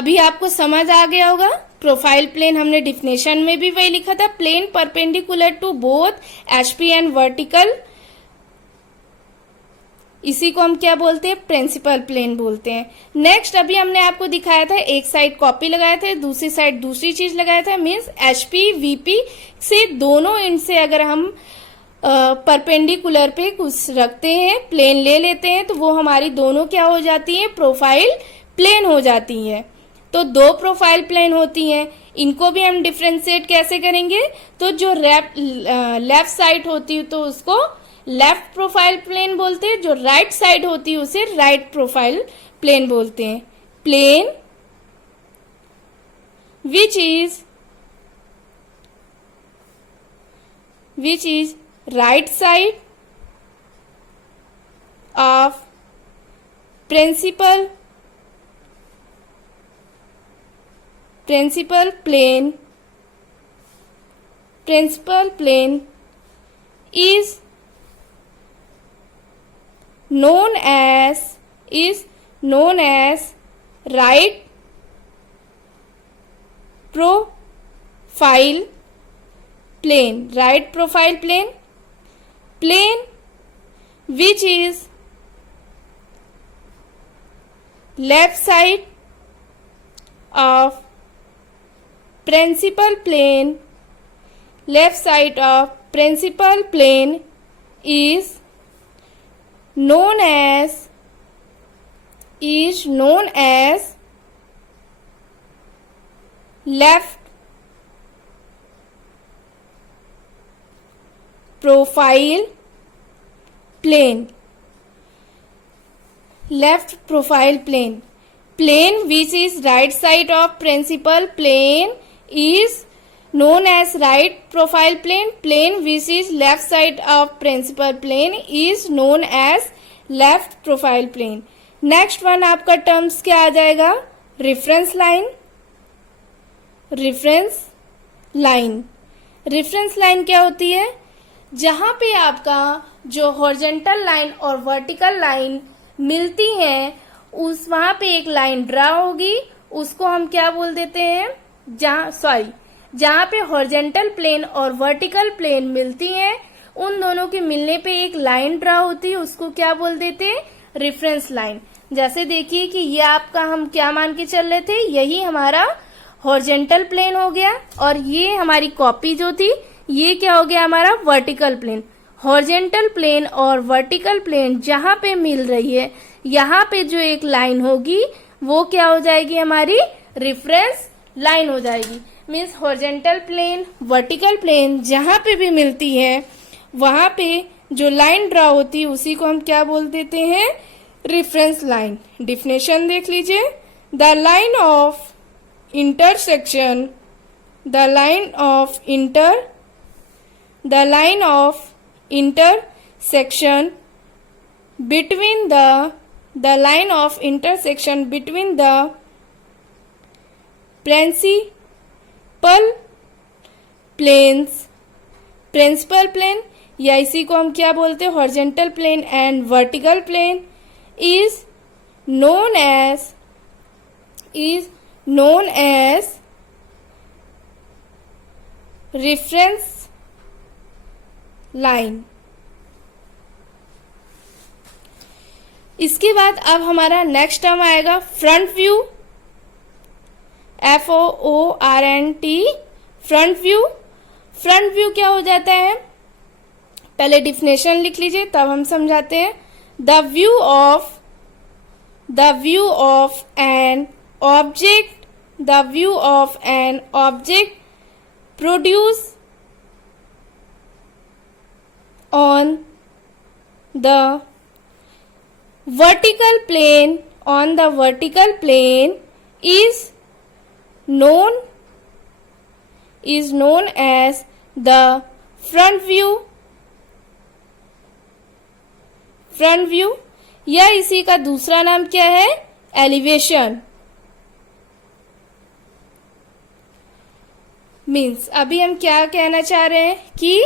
अभी आपको समझ आ गया होगा। प्रोफाइल प्लेन हमने डिफिनेशन में भी वही लिखा था, plane perpendicular to both HP and vertical, इसी को हम क्या बोलते हैं, प्रिंसिपल प्लेन बोलते हैं। नेक्स्ट अभी हमने आपको दिखाया था, एक साइड कॉपी लगाया था, दूसरी साइड दूसरी चीज लगाया था, मीन्स एचपी वीपी से दोनों एंड से अगर हम परपेंडिकुलर पे कुछ रखते हैं, प्लेन ले लेते हैं, तो वो हमारी दोनों क्या हो जाती है, प्रोफाइल प्लेन हो जाती है। तो दो प्रोफाइल प्लेन होती हैं, इनको भी हम डिफ्रेंशिएट कैसे करेंगे, तो जो लेफ्ट साइड होती है तो उसको लेफ्ट प्रोफाइल प्लेन बोलते हैं, जो राइट साइड होती है उसे राइट प्रोफाइल प्लेन बोलते हैं। Plane which is right side of principal plane is known as right profile plane, plane which is left side of principal plane is known as left profile plane, plane which is right side of principal plane is known as right profile plane, plane which is left side of principal plane is known as left profile plane। Next one आपका terms क्या आ जाएगा, reference line क्या होती है, जहां पे आपका जो हॉरिजॉन्टल लाइन और वर्टिकल लाइन मिलती हैं, उस वहां पे एक लाइन ड्रा होगी, उसको हम क्या बोल देते हैं, जहां पे हॉरिजॉन्टल प्लेन और वर्टिकल प्लेन मिलती हैं, उन दोनों के मिलने पे एक लाइन ड्रा होती है, उसको क्या बोल देते हैं, रेफरेंस लाइन। जैसे देखिए कि ये आपका हम क्या मान के चल रहे थे, यही हमारा हॉरिजॉन्टल प्लेन हो गया, और ये हमारी कॉपी जो थी ये क्या हो गया, हमारा वर्टिकल प्लेन। हॉरिजॉन्टल प्लेन और वर्टिकल प्लेन जहां पे मिल रही है, यहाँ पे जो एक लाइन होगी वो क्या हो जाएगी, हमारी रेफरेंस लाइन हो जाएगी। Means horizontal plane vertical plane जहां पे भी मिलती है, वहां पे जो लाइन ड्रा होती है उसी को हम क्या बोल देते हैं, रेफरेंस लाइन। डिफिनेशन देख लीजिए, the line of intersection between the line of intersection between the principal plane या इसी को हम क्या बोलते हैं, horizontal plane and vertical plane is known as reference line। इसके बाद अब हमारा नेक्स्ट टर्म आएगा front view, FOORNT, front view क्या हो जाता है, पहले डिफिनेशन लिख लीजिए तब हम समझाते हैं। The view of an object produced on the vertical plane is known as the front view या इसी का दूसरा नाम क्या है, एलिवेशन। मीन्स अभी हम क्या कहना चाह रहे हैं कि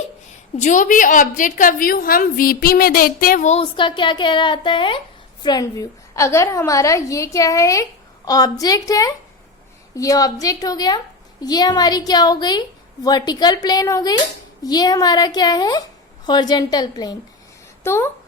जो भी ऑब्जेक्ट का व्यू हम वीपी में देखते हैं वो उसका क्या कहलाता है, फ्रंट व्यू। अगर हमारा ये क्या है, एक ऑब्जेक्ट है ये ऑब्जेक्ट हो गया, ये हमारी क्या हो गई, वर्टिकल प्लेन हो गई, ये हमारा क्या है, हॉरिजॉन्टल प्लेन। तो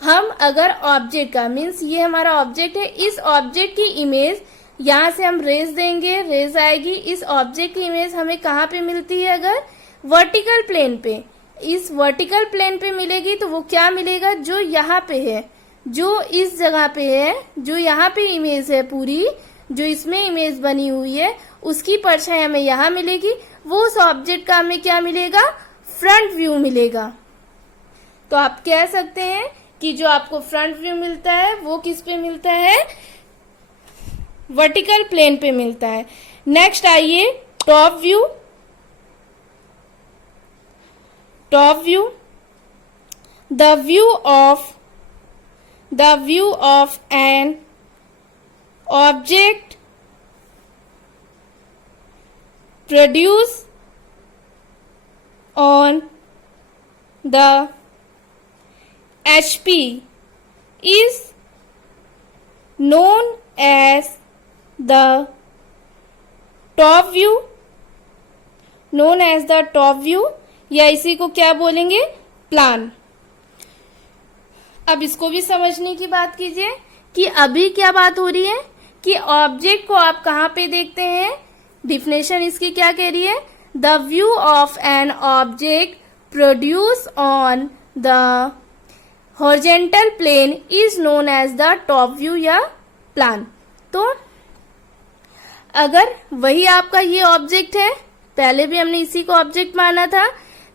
हम अगर ऑब्जेक्ट का मीन्स ये हमारा ऑब्जेक्ट है, इस ऑब्जेक्ट की इमेज यहाँ से हम रेज देंगे, रेज आएगी, इस ऑब्जेक्ट की इमेज हमें कहाँ पे मिलती है, अगर वर्टिकल प्लेन पे, इस वर्टिकल प्लेन पे मिलेगी तो वो क्या मिलेगा, जो यहाँ पे है, जो इस जगह पे है, जो यहाँ पे इमेज है पूरी, जो इसमें इमेज बनी हुई है, उसकी परछाई हमें यहाँ मिलेगी, वो उस ऑब्जेक्ट का हमें क्या मिलेगा, फ्रंट व्यू मिलेगा। तो आप कह सकते हैं कि जो आपको फ्रंट व्यू मिलता है वो किस पे मिलता है, वर्टिकल प्लेन पे मिलता है। नेक्स्ट आइए top view. Top view, the view of an object produce on the HP is known as the top view, known as the top view, या इसी को क्या बोलेंगे, प्लान। अब इसको भी समझने की बात कीजिए कि अभी क्या बात हो रही है कि ऑब्जेक्ट को आप कहाँ पे देखते हैं, डिफिनेशन इसकी क्या कह रही है, the view of an object produced on the horizontal plane is known as the top view या plan। तो अगर वही आपका ये ऑब्जेक्ट है, पहले भी हमने इसी को ऑब्जेक्ट माना था,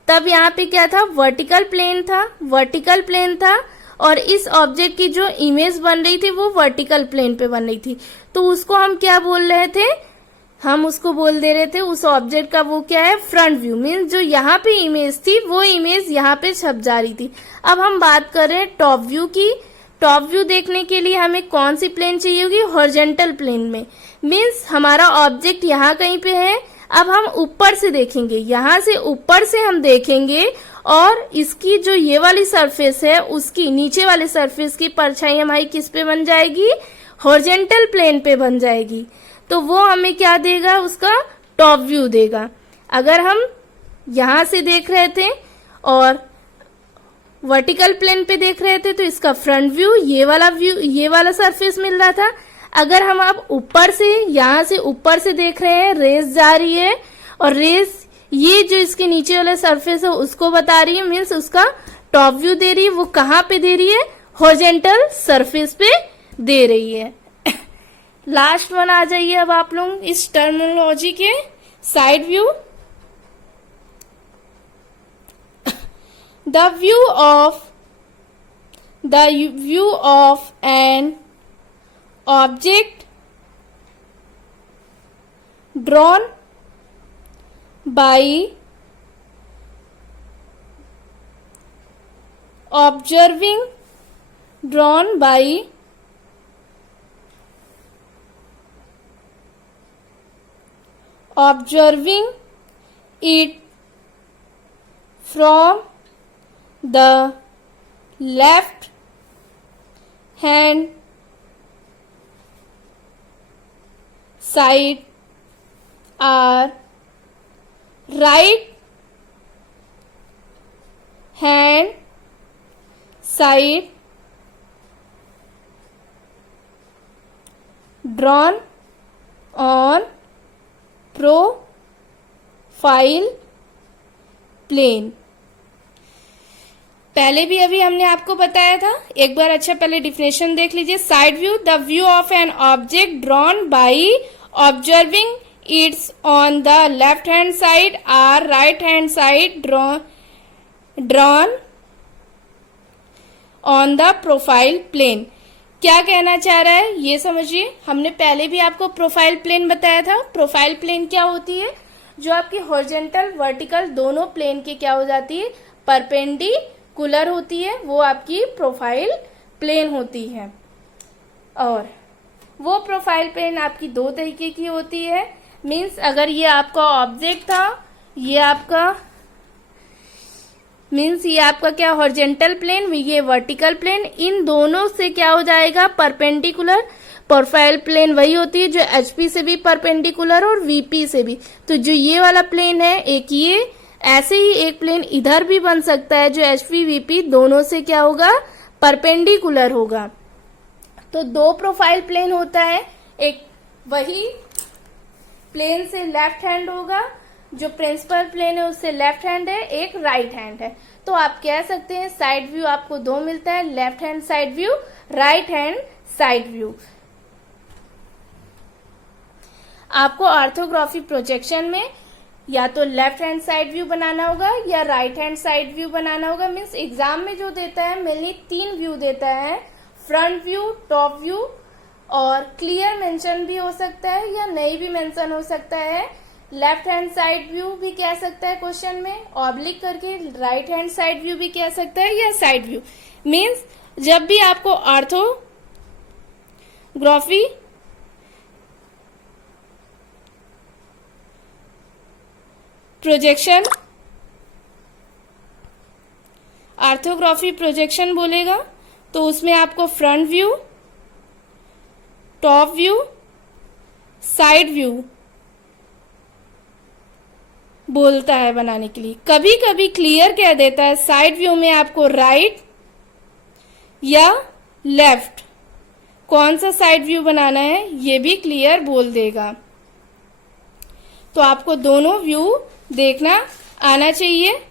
तब यहाँ पे क्या था, वर्टिकल प्लेन था, वर्टिकल प्लेन था, और इस ऑब्जेक्ट की जो इमेज बन रही थी वो वर्टिकल प्लेन पे बन रही थी, तो उसको हम क्या बोल रहे थे, हम उसको बोल दे रहे थे उस ऑब्जेक्ट का वो क्या है, फ्रंट व्यू। मीन्स जो यहाँ पे इमेज थी वो इमेज यहाँ पे छप जा रही थी। अब हम बात कर रहे हैं टॉप व्यू की। टॉप व्यू देखने के लिए हमें कौन सी प्लेन चाहिए होगी, हॉरिजॉन्टल प्लेन में। मीन्स हमारा ऑब्जेक्ट यहाँ कहीं पे है, अब हम ऊपर से देखेंगे, यहाँ से ऊपर से हम देखेंगे, और इसकी जो ये वाली सरफेस है उसकी नीचे वाले सरफेस की परछाई हमारी किस पे बन जाएगी, हॉरिजॉन्टल प्लेन पे बन जाएगी। तो वो हमें क्या देगा, उसका टॉप व्यू देगा। अगर हम यहां से देख रहे थे और वर्टिकल प्लेन पे देख रहे थे तो इसका फ्रंट व्यू, ये वाला सरफेस मिल रहा था। अगर हम अब ऊपर से, यहां से ऊपर से देख रहे हैं, रेस जा रही है, और रेस ये जो इसके नीचे वाला सरफेस है उसको बता रही है, मीन्स उसका टॉप व्यू दे रही है। वो कहाँ पे दे रही है, हॉरिजॉन्टल सरफेस पे दे रही है। लास्ट वन आ जाइए अब आप लोग इस टर्मिनोलॉजी के, side view. The view of an object drawn by observing it from the left hand side or right hand side drawn on profile plane. पहले भी अभी हमने आपको बताया था, एक बार अच्छा पहले डिफिनेशन देख लीजिए। Side view, the view of an object drawn by observing its on the left hand side और right hand side drawn on the profile plane. क्या कहना चाह रहा है ये समझिए। हमने पहले भी आपको प्रोफाइल प्लेन बताया था। प्रोफाइल प्लेन क्या होती है, जो आपकी हॉरिजॉन्टल वर्टिकल दोनों प्लेन के क्या हो जाती है, परपेंडिकुलर होती है, वो आपकी प्रोफाइल प्लेन होती है। और वो प्रोफाइल प्लेन आपकी दो तरीके की होती है। मीन्स अगर ये आपका ऑब्जेक्ट था, ये आपका मीन्स ये आपका क्या हॉरिजॉन्टल प्लेन, ये वर्टिकल प्लेन, इन दोनों से क्या हो जाएगा, परपेंडिकुलर। प्रोफाइल प्लेन वही होती है जो एचपी से भी परपेंडिकुलर और वीपी से भी। तो जो ये वाला प्लेन है एक ये, ऐसे ही एक प्लेन इधर भी बन सकता है जो एचपी वीपी दोनों से क्या होगा, परपेंडिकुलर होगा। तो दो प्रोफाइल प्लेन होता है, एक वही प्लेन से लेफ्ट हैंड होगा, जो प्रिंसिपल प्लेन है उससे लेफ्ट हैंड है, एक राइट हैंड है। तो आप कह सकते हैं साइड व्यू आपको दो मिलता है, left hand side view, right hand side view. आपको ऑर्थोग्राफी प्रोजेक्शन में या तो लेफ्ट हैंड साइड व्यू बनाना होगा या राइट हैंड साइड व्यू बनाना होगा। मीन्स एग्जाम में जो देता है मेनली 3 व्यू देता है, फ्रंट व्यू, टॉप व्यू और क्लियर मेंशन भी हो सकता है या नहीं भी मेंशन हो सकता है। लेफ्ट हैंड साइड व्यू भी कह सकता है क्वेश्चन में, ऑब्लिक करके राइट हैंड साइड व्यू भी कह सकता है या साइड व्यू। मीन्स जब भी आपको ऑर्थोग्राफी प्रोजेक्शन बोलेगा तो उसमें आपको front view, top view, side view बोलता है बनाने के लिए। कभी कभी क्लियर कह देता है साइड व्यू में आपको राइट या लेफ्ट कौन सा साइड व्यू बनाना है ये भी क्लियर बोल देगा। तो आपको दोनों व्यू देखना आना चाहिए।